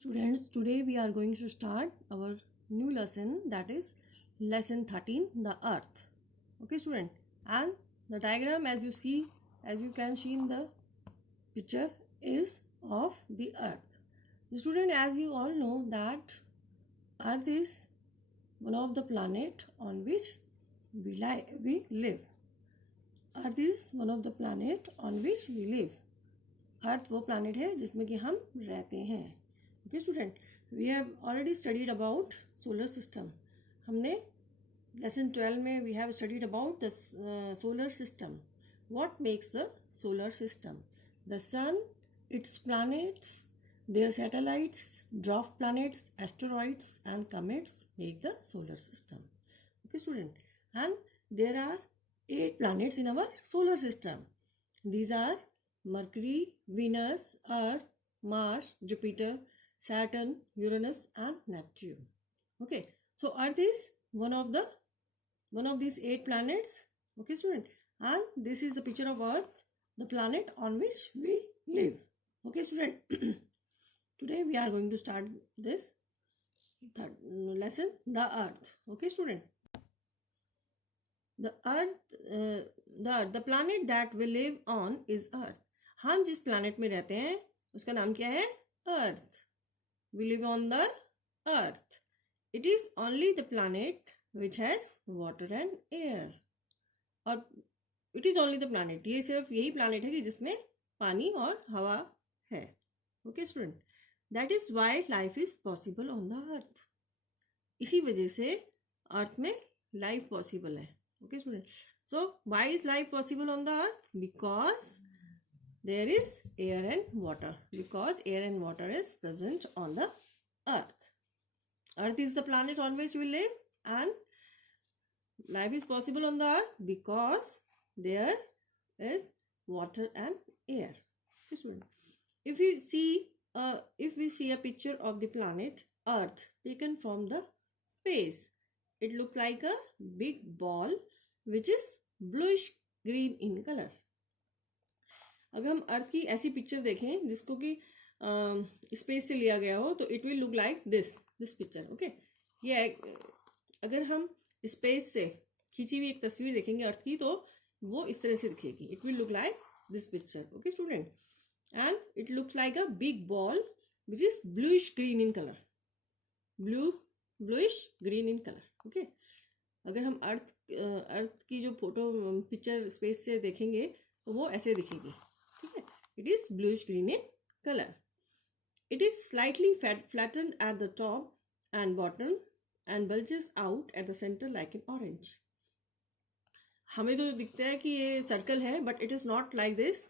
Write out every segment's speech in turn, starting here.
Students, today we are going to start our new lesson, that is lesson 13, the earth. Okay student, and the diagram as you can see in the picture is of the earth. The student, as you all know that earth is one of the planet on which we live. Earth is one of the planet on which we live. अर्थ वो planet है जिसमें कि हम रहते हैं. Okay student, we have already studied about solar system. हमने lesson 12 में we have studied about the solar system. What makes the solar system? The sun, its planets, their satellites, dwarf planets, asteroids and comets make the solar system. Okay student, and there are 8 planets in our solar system. These are Mercury, Venus, Earth, Mars, Jupiter, Saturn, Uranus and Neptune. Okay, so Earth is one of these 8 planets. Okay student, and this is the picture of Earth, the planet on which we live. Okay student, today we are going to start this lesson, the Earth. Okay student, the planet that we live on is Earth. हम जिस planet में रहते हैं उसका नाम क्या है? Earth. We live on the Earth. It is only the planet which has water and air. और it is only the planet. ये सिर्फ यही planet है कि जिसमें पानी और हवा है. Okay student. That is why life is possible on the Earth. इसी वजह से Earth में life possible है. Okay student, so why is life possible on the Earth? Because there is air and water. Because air and water is present on the Earth. Earth is the planet on which we live, and life is possible on the Earth because there is water and air. Okay student, if we see a picture of the planet Earth taken from the space, it looks like a big ball which is bluish green in color. अगर हम अर्थ की ऐसी picture देखें जिसको कि space से लिया गया हो, तो it will look like this picture. Okay, ये अगर हम स्पेस से खींची हुई एक तस्वीर देखेंगे अर्थ की, तो वो इस तरह से दिखेगी. It will look like this picture. Okay student, and it looks like a big ball which is bluish green in colour. Bluish green in colour. Okay, अगर हम अर्थ की जो फोटो पिक्चर स्पेस से देखेंगे तो वो ऐसे दिखेगी. ठीक है, it is bluish green in colour. It is slightly flattened at the top and bottom and bulges out at the centre like an orange. हमें तो दिखता है कि ये सर्कल है, but it is not like this.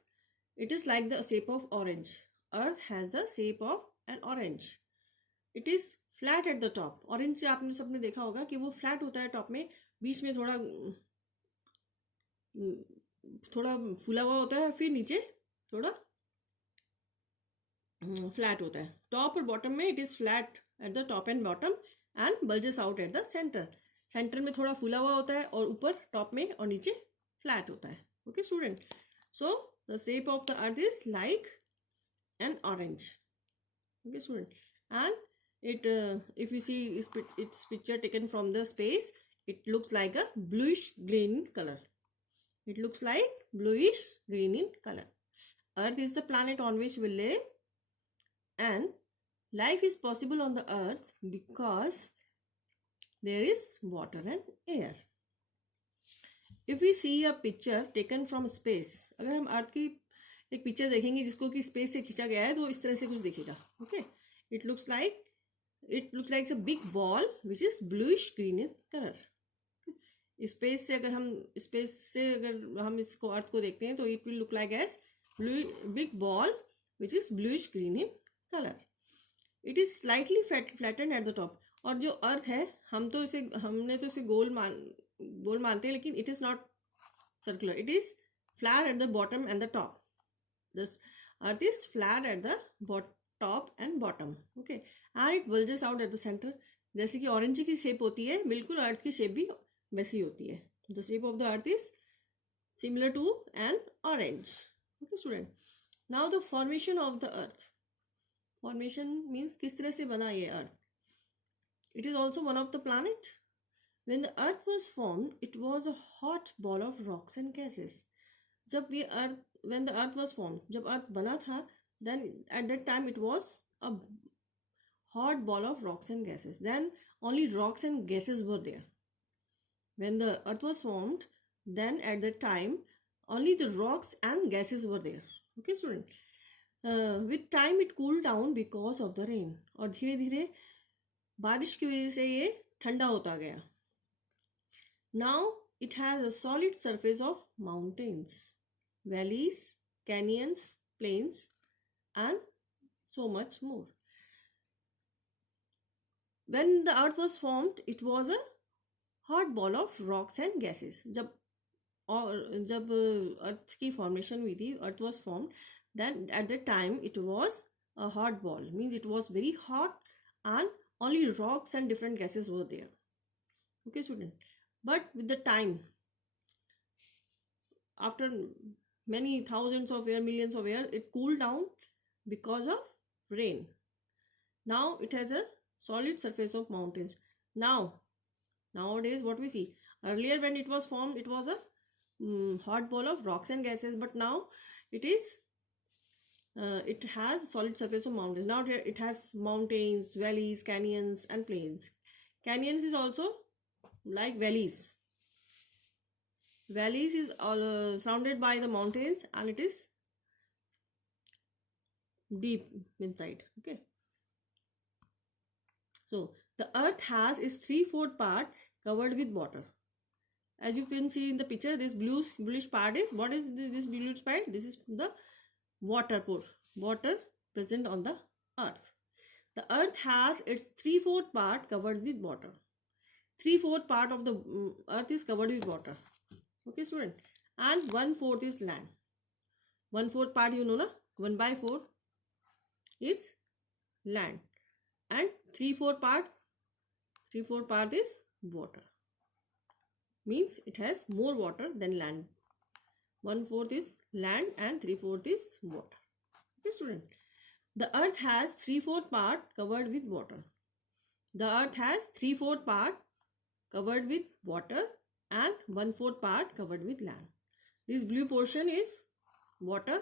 It is like the shape of orange. Earth has the shape of N orange. It is flat at the top. Orange आपने सबने देखा होगा कि वो फ्लैट होता है टॉप में, बीच में थोड़ा फूला हुआ होता है, फिर नीचे थोड़ा फ्लैट होता है. टॉप और बॉटम में it is flat at the top and bottom and bulges out at the centre. Centre में थोड़ा फूला हुआ होता है और ऊपर टॉप में और नीचे फ्लैट होता है. Okay student, so the shape of the earth is like an orange. Okay student, and if you see its picture taken from the space, it looks like a bluish green color. It looks like bluish green in color. Earth is the planet on which we live, and life is possible on the earth because there is water and air. If we see a picture taken from space, अगर हम अर्थ की एक picture देखेंगे जिसको कि space से खींचा गया है, तो इस तरह से कुछ दिखेगा. Okay, it looks like a big ball which is bluish green in color. Space से अगर हम इसको अर्थ को देखते हैं, तो it will look like as big ball which is bluish green in color. It is slightly flattened at the top. और जो अर्थ है, हमने तो इसे गोल मानते हैं, लेकिन it is not circular. It is flat at the bottom and the top. This earth is flat at the top and bottom. Okay, and it bulges out at the center. जैसे कि ऑरेंज की shape होती है, बिल्कुल अर्थ की shape भी वैसी होती है. The shape of the earth is similar to an orange. Okay student, now the formation of the earth. Formation means किस तरह से बना ये earth. It is also one of the planet. When the earth was formed, it was a hot ball of rocks and gases. जब ये अर्थ, when the earth was formed, जब अर्थ बना था, then at that time it was a hot ball of rocks and gases. Then only rocks and gases were there. When the earth was formed, then at that time only the rocks and gases were there. Okay, student. With time it cooled down because of the rain. और धीरे धीरे बारिश की वजह से ये ठंडा होता गया. Now it has a solid surface of mountains, valleys, canyons, plains, and so much more. When the earth was formed, it was a hot ball of rocks and gases. जब अर्थ की फॉर्मेशन हुई थी, अर्थ was formed, then at that time it was a hot ball, means it was very hot and only rocks and different gases were there. Okay, student. But with the time, after many thousands of years, millions of years, it cooled down because of rain. Now it has a solid surface of mountains. Nowadays what we see, earlier when it was formed, it was a hot ball of rocks and gases, but now it is it has solid surface of mountains. Now it has mountains, valleys, canyons, and plains. Canyons is also like valleys. Valleys is all surrounded by the mountains, and it is deep inside. Okay, so the earth has its 3/4 part covered with water. As you can see in the picture, this bluish part is, what is this bluish part? This is the water present on the earth. The earth has its 3/4 part covered with water. 3/4 part of the earth is covered with water. Okay, student. And 1/4 is land. 1/4 part, you know na, 1/4 is land, and 3/4 part is water. Means it has more water than land. 1/4 is land and 3/4 is water. Okay, student. The earth has 3/4 part covered with water. The earth has 3/4 part covered with water and 1/4 part covered with land. This blue portion is water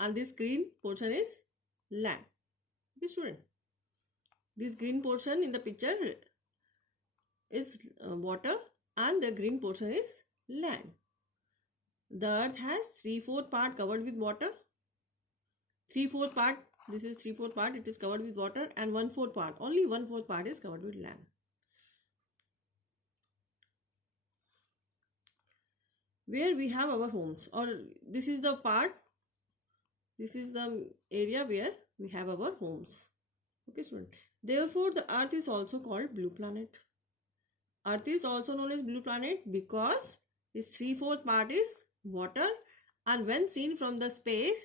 and this green portion is land. Okay, student. This green portion in the picture is water and the green portion is land. The earth has 3/4 part covered with water. 3/4 part, this is 3/4 part, it is covered with water, and 1/4 part, only 1/4 part is covered with land. Where we have our homes, or this is the part, this is the area where we have our homes. Okay, student. Therefore, the earth is also called blue planet. Earth is also known as blue planet because its 3/4 part is water, and when seen from the space,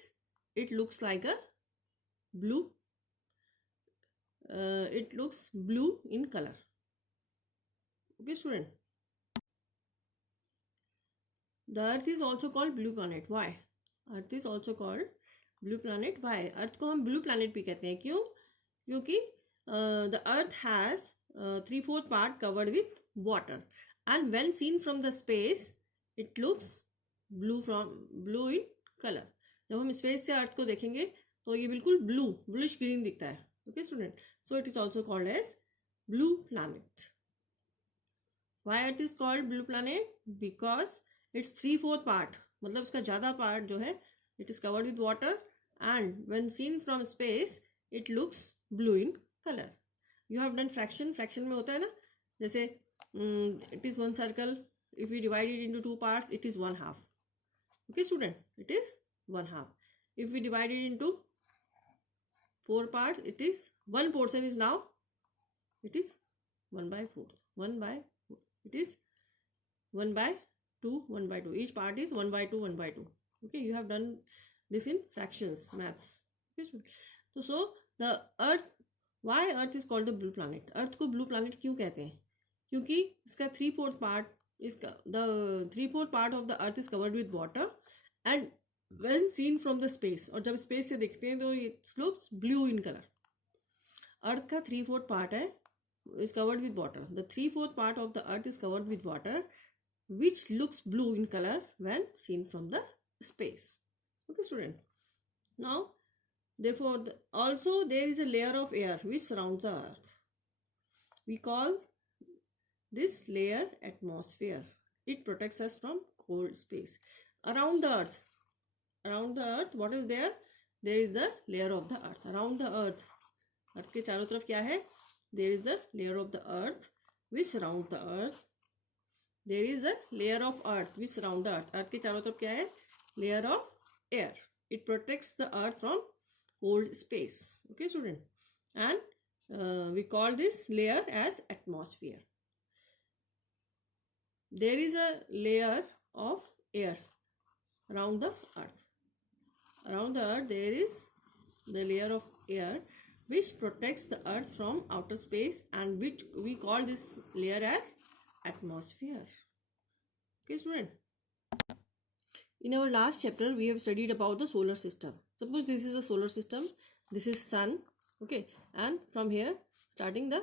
it looks like a blue. It looks blue in color. Okay, student. The earth is also called blue planet. Why? Earth is also called blue planet. Why? Earth को हम blue planet भी कहते हैं. क्यों? क्योंकि the earth has 3/4 part covered with water, and when seen from the space, it looks blue in color. जब हम space से अर्थ को देखेंगे तो ये बिल्कुल bluish green दिखता है. Okay, student. So it is also called as blue planet. Why earth is called blue planet? Because its 3/4 part, मतलब उसका ज़्यादा part जो है, it is covered with water, and when seen from space, it looks blue in color. You have done fraction में होता है ना, जैसे it is one circle, if we divide it into 2 parts, it is 1/2. Okay, student, it is 1/2. If we divide it into 4 parts, it is one portion is now, it is 1/4. 1/4. It is 1/2, 1/2. Each part is 1/2, 1/2. Okay, you have done this in fractions, maths. Okay, student. So the earth, why earth is called the blue planet? Earth को blue planet क्यों कहते हैं? क्योंकि इसका 3/4 part, the 3/4 part of the earth is covered with water, and when seen from the space, और जब space से देखते हैं तो it looks blue in color. अर्थ का 3/4 पार्ट है is covered with water. The 3/4 part of the earth is covered with water, which looks blue in color when seen from the space. Okay, student. Now, therefore, also there is a layer of air which surrounds the earth. We call this layer atmosphere. It protects us from cold space. Around the earth, what is there? There is the layer of the earth. Around the earth, earth के चारों तरफ क्या है? There is the layer of the earth which surround the earth. There is a layer of earth which surround the earth. Earth के चारों तरफ क्या है? Layer of air. It protects the earth from cold space. Okay, student. And we call this layer as atmosphere. There is a layer of air around the earth. Around the earth there is the layer of air which protects the earth from outer space, and which we call this layer as atmosphere. Okay, student. In our last chapter we have studied about the solar system. Suppose this is a solar system, this is sun, okay, and from here starting the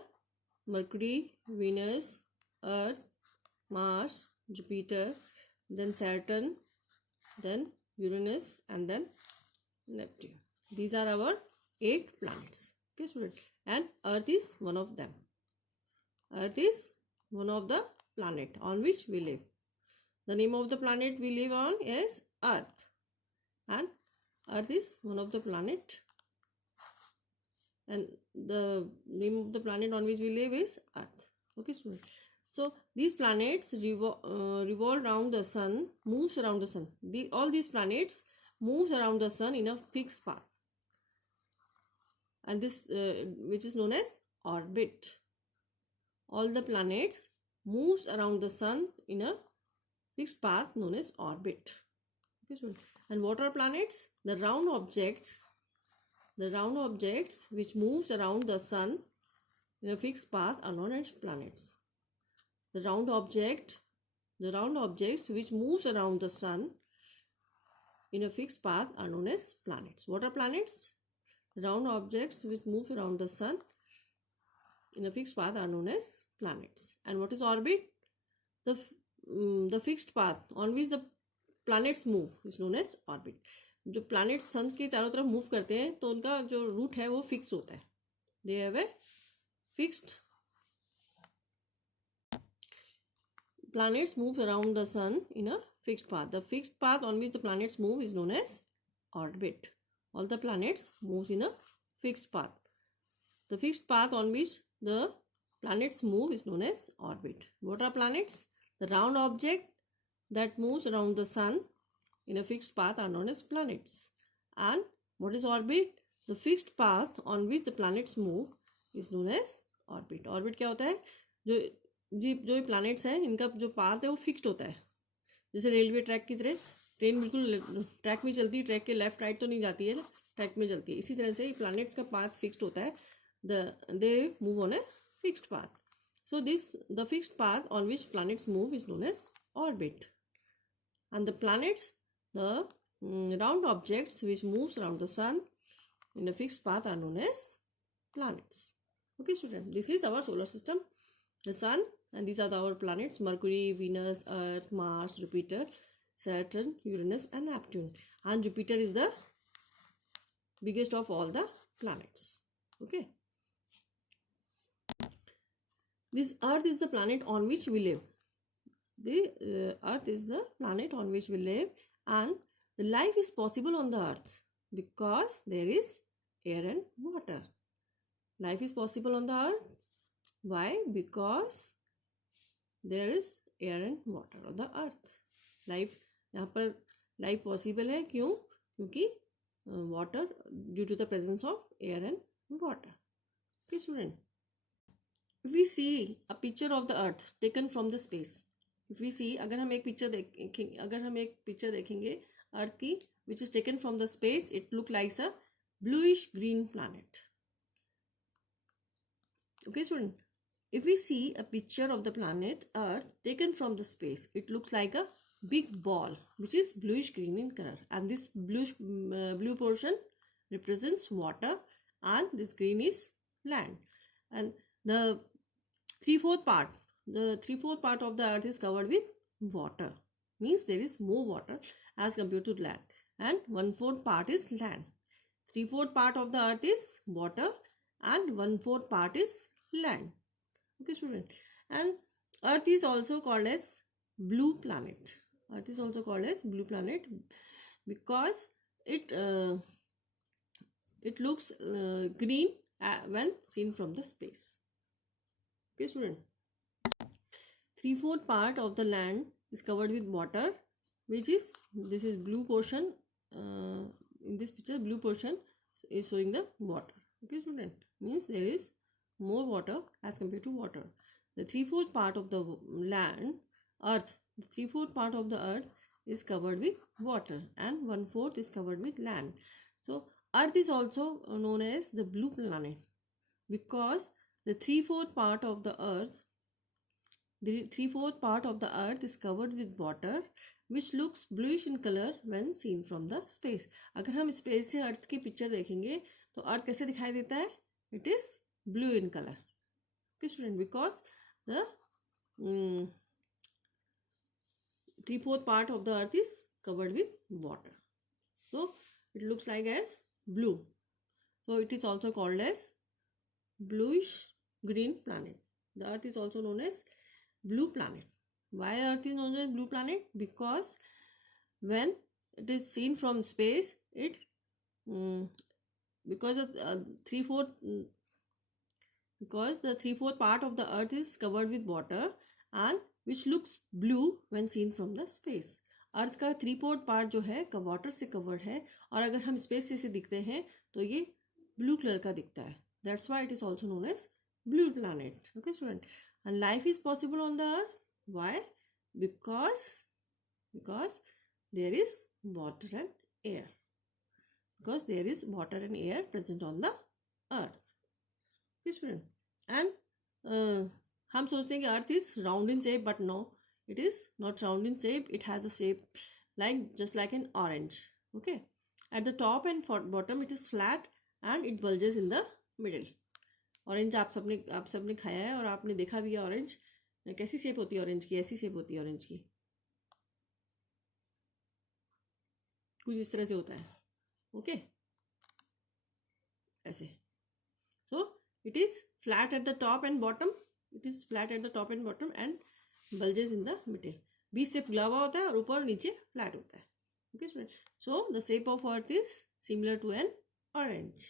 Mercury, Venus, Earth, Mars, Jupiter, then Saturn, then Uranus, and then Neptune. These are our 8 planets. Okay, student. And Earth is one of them. Earth is one of the planet on which we live. The name of the planet we live on is Earth. And Earth is one of the planet. And the name of the planet on which we live is Earth. Okay, student. So these planets revolve around the sun, moves around the sun. All these planets moves around the sun in a fixed path. And this which is known as orbit. All the planets moves around the sun in a fixed path known as orbit. Okay, so, and what are planets? The round objects which moves around the sun in a fixed path are known as planets. The round objects which moves around the sun in a fixed path are known as planets. What are planets? Round objects which move around the sun in a fixed path are known as planets. And what is orbit? The fixed path on which the planets move is known as orbit. जो planets sun के चारों तरफ move करते हैं तो उनका जो route है वो fix होता है. They have a fixed. Planets move around the sun in a fixed path. The fixed path on which the planets move is known as orbit. All the planets moves in a fixed path. The fixed path on which the planets move is known as orbit. What are planets? The round object that moves around the sun in a fixed path are known as planets. And what is orbit? The fixed path on which the planets move is known as orbit. Orbit क्या होता है? जो planets हैं इनका जो path है वो fixed होता है. जैसे रेलवे ट्रैक की तरह ट्रेन बिल्कुल ट्रैक में चलती है, ट्रैक के लेफ्ट राइट तो नहीं जाती है, ट्रैक में चलती है. इसी तरह से प्लैनेट्स का पाथ फिक्स्ड होता है. They move on a fixed path. So the fixed path on which planets move is known as orbit. And the planets, the round objects which moves around the sun in a fixed path are known as planets. Okay, student, this is our solar system, the sun, and these are our planets: Mercury, Venus, Earth, Mars, Jupiter, Saturn, Uranus, and Neptune. And Jupiter is the biggest of all the planets. Okay. This Earth is the planet on which we live. The Earth is the planet on which we live, and the life is possible on the Earth because there is air and water. Life is possible on the Earth. Why? Because there is air and water on the Earth. Life यहाँ पर life possible है. क्यों? क्योंकि water, due to the presence of air and water. Okay student, if we see a picture of the earth taken from the space, if we see, अगर हम एक picture देखेंगे earth की which is taken from the space, it look likes a bluish green planet. Okay, student, if we see a picture of the planet Earth taken from the space, it looks like a big ball which is bluish green in color, and this blue portion represents water, and this green is land. And the three-fourth part of the earth is covered with water, means there is more water as compared to land, and 1/4 part is land. 3/4 part of the earth is water and 1/4 part is land. Okay, student. And earth is also called as blue planet. Earth is also called as blue planet because it looks green when seen from the space. Okay, student. 3/4 part of the land is covered with water, which is, this is blue portion. In this picture, blue portion is showing the water. Okay, student, means there is more water as compared to water. The 3/4 part of the land, earth, the 3/4 part of the earth is covered with water and 1/4 is covered with land. So earth is also known as the blue planet because the 3/4 part of the earth, is covered with water which looks bluish in color when seen from the space. अगर हम space से अर्थ की picture देखेंगे तो अर्थ कैसे दिखाई देता है? It is blue in color. Okay, student, because the 3/4 part of the earth is covered with water, so it looks like as blue. So it is also called as bluish green planet. The earth is also known as blue planet. Why earth is known as blue planet? Because when it is seen from space, it because the 3/4 part of the earth is covered with water and which looks blue when seen from the space. अर्थ का 3/4 part जो है water से covered है और अगर हम space से इसे दिखते हैं तो ये ब्लू कलर का दिखता है. That's why it is also known as blue planet. Okay student. And life is possible on the earth. Why? because there is water and air. Because there is water and air present on the earth. Okay, student. And हम सोचते हैं कि earth is round in shape, but no, it is not round in shape. It has a shape just like an orange. Okay, at the top and bottom it is flat and it bulges in the middle. Orange आप सबने खाया है और आपने देखा भी है orange. कैसी शेप होती है ऑरेंज की? ऐसी शेप होती है ऑरेंज की, कुछ इस तरह से होता है. ओके, ऐसे. सो it is flat at the top and bottom. And bulges in the middle. बीच से फुला हुआ होता है और ऊपर नीचे फ्लैट होता है. Okay student. So the shape of earth is similar to an orange.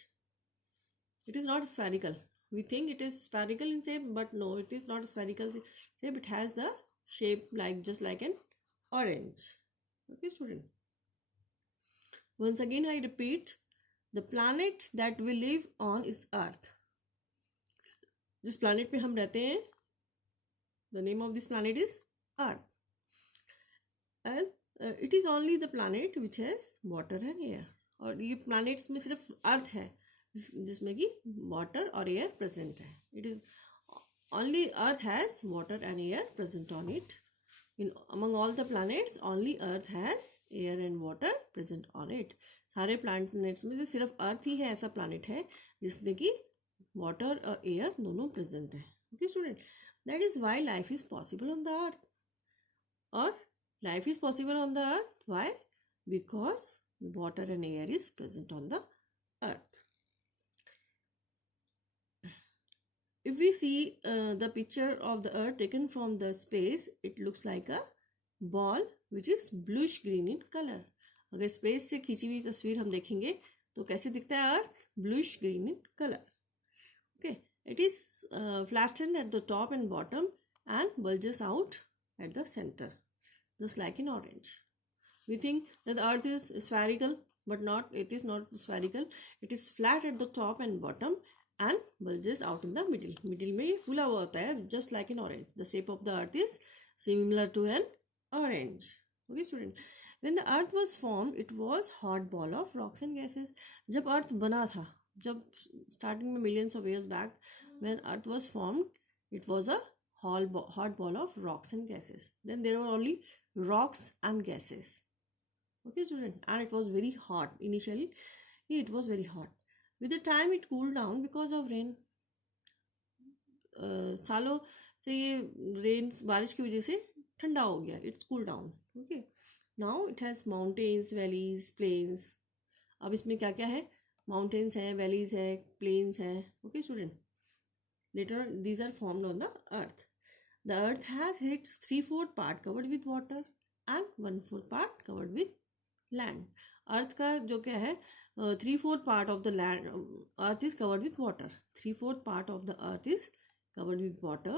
It is not spherical. We think it is spherical in shape, but no, it is not spherical shape. It has the shape just like an orange. Okay, student. Once again, I repeat, the planet that we live on is Earth. जिस planet पे हम रहते हैं, the name of this planet is Earth. And it is only the planet which has water and air. और ये planets में सिर्फ Earth है जिसमें कि वाटर और एयर प्रेजेंट है. It is only earth has water and air present on it. In among all the planets only earth has air and water present on it. सारे प्लैनेट्स में से सिर्फ अर्थ ही है ऐसा प्लैनेट है जिसमें कि वाटर और एयर दोनों प्रेजेंट है. Okay student. That is why life is possible on the earth. और life is possible on the earth. Why? Because water and air is present on the earth. If we see the picture of the earth taken from the space, it looks like a ball which is bluish green in color. अगर space से खींची हुई तस्वीर हम देखेंगे तो कैसे दिखता है earth? Bluish green in colour. Okay. It is flattened at the top and bottom and bulges out at the center, just like in orange. We think that the earth is spherical, but not. It is not spherical. It is flat at the top and bottom and bulges out in the middle. Middle में फूला हुआ होता है, just like an orange. The shape of the earth is similar to an orange. Okay, student. When the earth was formed, it was hot ball of rocks and gases. जब अर्थ बना था, जब starting में millions of years back, when earth was formed, it was a hot ball of rocks and gases. Then there were only rocks and gases. Okay, student. And it was very hot. Initially, it was very hot. With the time, it cooled down because of rain. सालों से ये rains बारिश की वजह से ठंडा हो गया, it's cool down. Okay, now it has mountains, valleys, plains. अब इसमें क्या क्या है, माउंटेन्स है, वैलीज है, प्लेन्स है। Okay student, later these are formed on the earth. The earth has its 3/4 part covered with water and 1/4 part covered with land. अर्थ का जो क्या है, 3/4 part of the land, earth is covered with water. 3/4 part of the earth is covered with water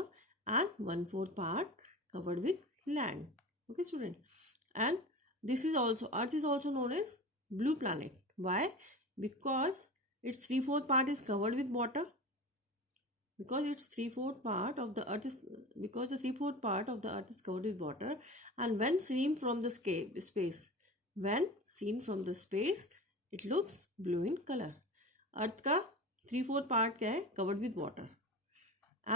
and 1/4 part covered with land. Okay student, and this is also, earth is also known as blue planet. Why? Because its 3/4 part is covered with water, because its 3/4 part of the earth is, because the 3/4 part of the earth is covered with water, and when seen from the space, when seen from the space, it looks blue in color. अर्थ का 3/4 part क्या है, covered with water,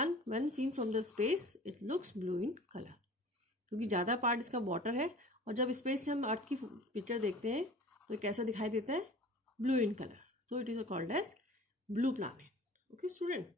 and when seen from the space, it looks blue in color. क्योंकि ज़्यादा part इसका water है, और जब space से हम अर्थ की पिक्चर देखते हैं तो कैसा दिखाई देता है, blue in colour. So it is called as blue planet. Okay student.